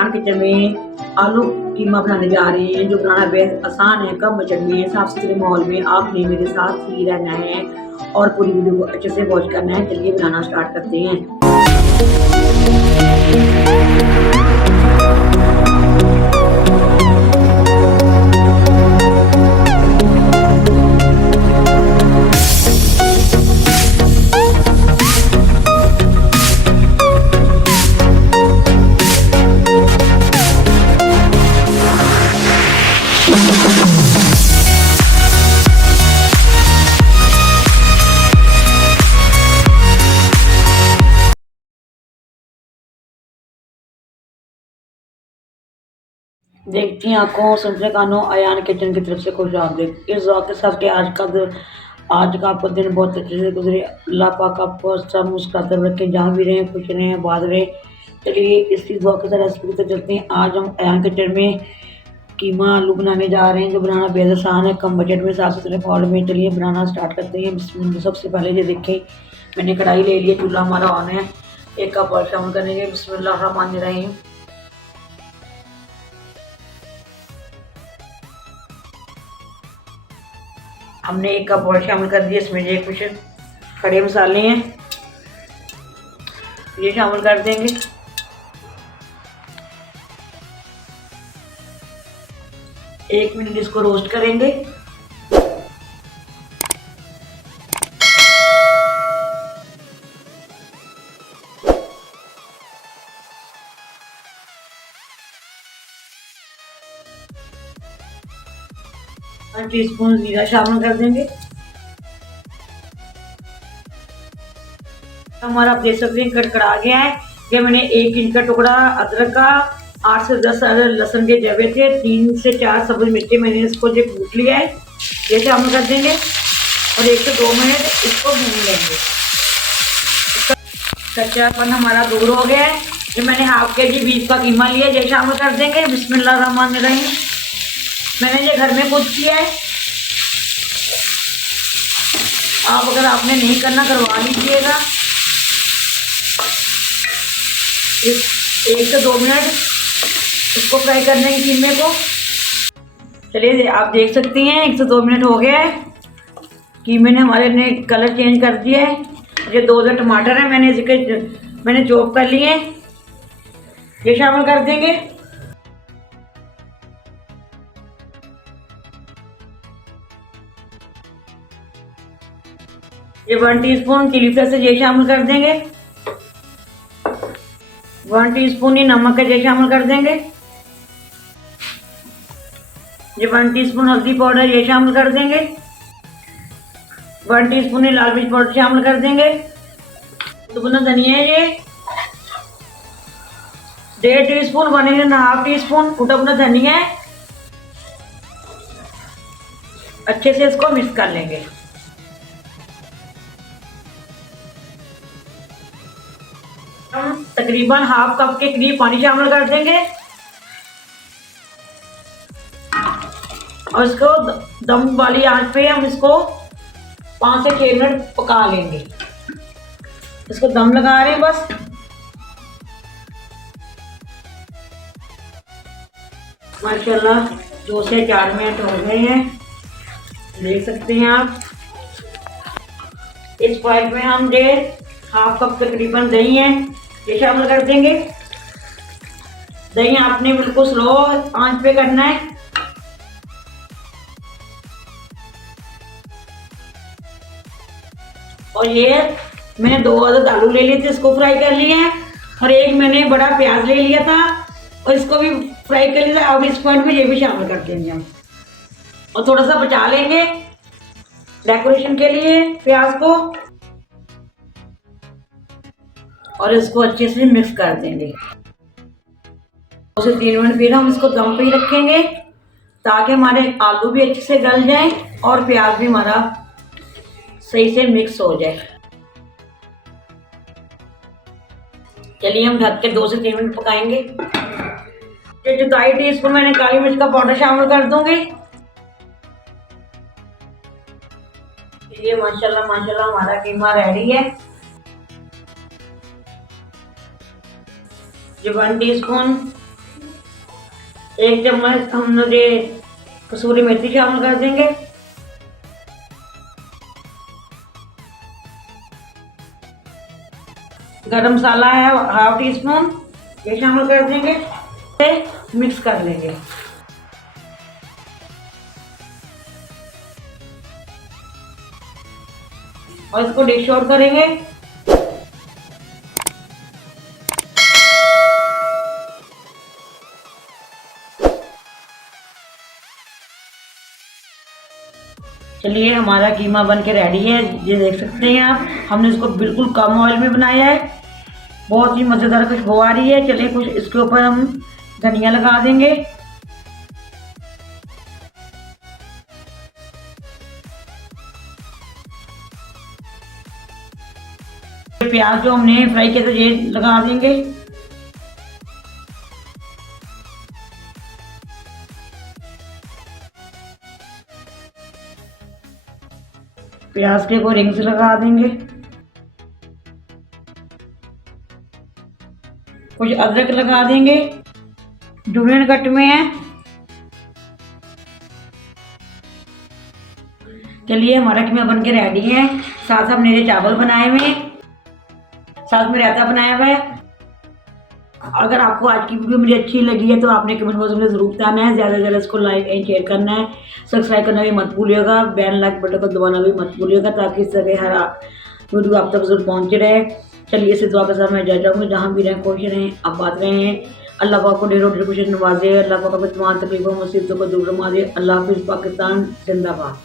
Ayan kitchen में आलू कीमा बनाने जा रहे हैं, जो बनाना बेहद आसान है, कम बजट में, साफ सुथरे माहौल में। आपने मेरे साथ ही रहना है और पूरी वीडियो को अच्छे से वॉच करना है। चलिए बनाना स्टार्ट करते हैं। देखती आंखों सुनते कानों अयान किचन की तरफ से खुश आमदीद। इस दुआ के साथ कि आज का आपका दिन बहुत अच्छे से गुजरे। अल्लाह पाक आपको सब मुस्कुराते रखें, जहाँ भी रहें खुश रहें, आबाद रहें। चलिए इसी दुआ के साथ रेसिपी को चलते हैं। आज हम अयान किचन में कीमा आलू बनाने जा रहे हैं, जो बनाना बेहद आसान है, कम बजट में, साफ सुथरे फॉर्म में। चलिए बनाना स्टार्ट करते हैं। बिस्मिल्लाह। सबसे पहले ये देखें, मैंने कढ़ाई ले ली है, चूल्हा हमारा ऑन है। 1 कप ऑयल शामिल करेंगे। बिस्मिल्लाहिर्रहमानिर्रहीम। हमने 1 कप ऑयल शामिल कर दिया। इसमें ये कुछ खड़े मसाले हैं, ये शामिल कर देंगे। एक मिनट इसको रोस्ट करेंगे। वन टीस्पून जीरा शामिल कर देंगे। हमारा आप देख सकते हैं कड़कड़ा गया है। ये मैंने 1 इंच का टुकड़ा अदरक का, 8 से 10 लहसुन के जवे थे, 3 से 4 सब्ज मिर्ची, मैंने इसको जो कूट लिया है, ये शामिल कर देंगे और 1 से 2 मिनट इसको भून लेंगे। कच्चापन हमारा दूर हो गया है। ये मैंने हाफ केजी बीफ का कीमा लिया, ये शामिल कर देंगे। बिस्मिल्लाहिर्रहमानिर्रहीम। मैंने ये घर में कुछ किया है, आप अगर आपने नहीं करना करवा लीजिएगा। 1 से 2 मिनट इसको फ्राई करने के कीमे को। चलिए आप देख सकती हैं 1 से 2 मिनट हो गया है। कीमे ने हमारे ने कलर चेंज कर दिया है। ये 2 टमाटर हैं, मैंने चॉप कर लिए, ये शामिल कर देंगे। ये 1 टीस्पून चिली फ्लेक्स है, ये शामिल कर देंगे। 1 टीस्पून ही नमक है, ये शामिल कर देंगे। ये 1 टीस्पून हल्दी पाउडर, ये शामिल कर देंगे। 1 टीस्पून ही लाल मिर्च पाउडर शामिल कर देंगे। दुगना धनिया है, ये 1.5 टीस्पून, 1.5 टीस्पून कुटा भुना धनिया है। अच्छे से इसको मिक्स कर लेंगे। हम तकरीबन हाफ कप के करीब पानी शामिल कर देंगे और इसको दम वाली आंच पे हम इसको 5 से 6 मिनट पका लेंगे। इसको दम लगा रहे हैं बस। माशाल्लाह 2 से 4 मिनट हो गए हैं, देख सकते हैं आप। इस पॉइंट में हम ये हाफ कप तकरीबन दही है, ये शामिल कर देंगे। दही आपने बिल्कुल स्लो आंच पे करना है। और ये मैंने 2 अदद आलू ले लिए थे, इसको फ्राई कर लिया है। और एक मैंने बड़ा प्याज ले लिया था और इसको भी फ्राई कर लिया। अब इस पॉइंट में ये भी शामिल कर देंगे हम और थोड़ा सा बचा लेंगे डेकोरेशन के लिए प्याज को, और इसको अच्छे से मिक्स कर देंगे। 2 से 3 मिनट फिर हम इसको दम पे ही रखेंगे ताकि हमारे आलू भी अच्छे से गल जाएं और प्याज भी हमारा सही से मिक्स हो जाए। चलिए हम ढक के 2 से 3 मिनट पकाएंगे। ये 2.5 टीस्पून मैंने काली मिर्च का पाउडर शामिल कर दूंगी। ये माशाल्लाह माशाल्लाह हमारा कीमा रेडी है। ये 1 टीस्पून 1 चम्मच हम लोग ये कसूरी मेथी शामिल कर देंगे। गरम मसाला है 1/2 टीस्पून, ये शामिल कर देंगे, मिक्स कर लेंगे। और इसको डिश आउट करेंगे। चलिए हमारा कीमा बन के रेडी है, ये देख सकते हैं आप। हमने इसको बिल्कुल कम ऑयल में बनाया है, बहुत ही मज़ेदार खुशबू आ रही है। चलिए कुछ इसके ऊपर हम धनिया लगा देंगे। प्याज जो हमने फ्राई किया था ये लगा देंगे। प्याज के को रिंग्स लगा देंगे। कुछ अदरक लगा देंगे, जूलियन कट में है। चलिए हमारा कीमा बन के रेडी है। साथ हमने ये चावल बनाए हुए हैं, साथ में रायता बनाया हुआ है। अगर आपको आज की वीडियो मुझे अच्छी लगी है तो आपने कमेंट बॉक्स में ज़रूर बताना है। ज़्यादा से ज़्यादा इसको लाइक एंड शेयर करना है, सब्सक्राइब करना भी मत भूलिएगा, बेल लाइक बटन को दबाना भी मत भूलिएगा, ताकि इस तरह हर वीडियो आप तक जरूर पहुँच रहे। चलिए इसे दुआ के साथ मैं जा जाऊँगी, जहाँ भी रहें खुश रहें, आप बात रहे हैं। अल्लाह पाक को ढेरों ढेर खुशी नवाजे, अल्लाह पाक अपनी तमाम तकलीफों मुसीबतों को दूर रमा दे। अल्लाह हाफिज़। पाकिस्तान जिंदाबाद।